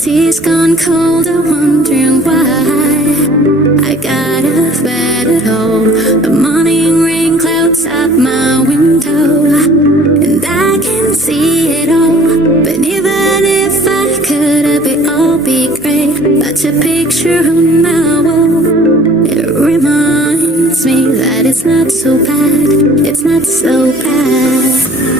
tea's gone cold, I'm wondering why I got a bed at home. The morning rain clouds up my window, and I can see it all. But even if I could, it'd all be great. But your picture on my wall, it reminds me that it's not so bad. It's not so bad.